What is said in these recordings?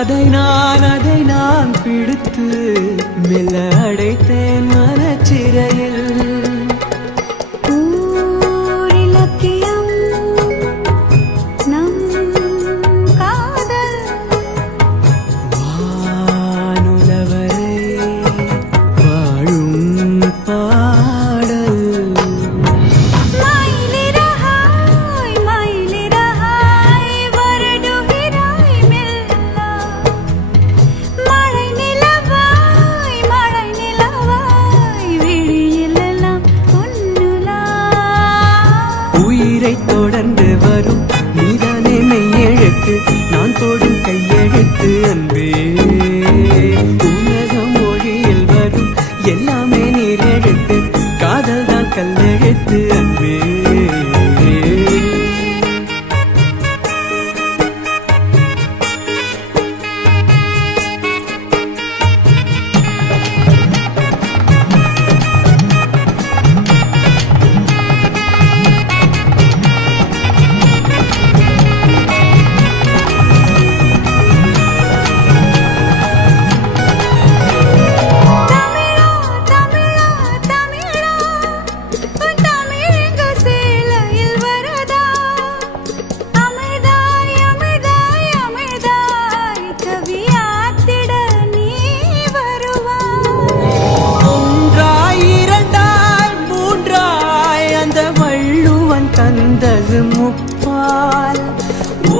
அதை நான் பிடித்து மெல்ல அடைத்தேன் மனச்சிறையில். ஊரிலக்கியம் நம் காதல் வானுலவரை வாழும் பாடல். மயிலிறகாய் மயிலிறகாய் வருடுகிறாய் மெல்ல. மழை நிலவாய் விழியிலெல்லாம் பொன்னுலா. உயிரை தொடர்ந்து வரும் நீதானே மெய்யெழுத்து, நான் போடும் கையெழுத்து அன்பே. உலகம் மொழியில் வரும் எல்லாமே நீரெழுத்து, காதல் தான் கல்லெழுத்து அன்பே. தமிழா தமிழா தமிழா உன் தமிழெங்க சேலையில் வரதா. அமிர்தாய் அமிர்தாய் அமிர்தாய் கவியாத்திட நீ வருவாய். ஒன்றாய் இரண்டாய் மூன்றாய் அந்த வள்ளுவன் தந்தது முப்பால்.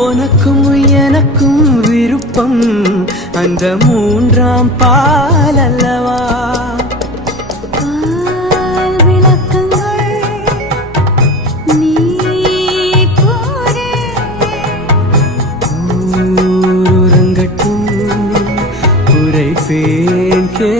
உனக்கும் எனக்கும் விருப்பம் அந்த மூன்றாம் பால் அல்லவா. பால் விளக்கங்கள் நீ கூறு. ஊரங்கட்டும் உரைப்பேன் கே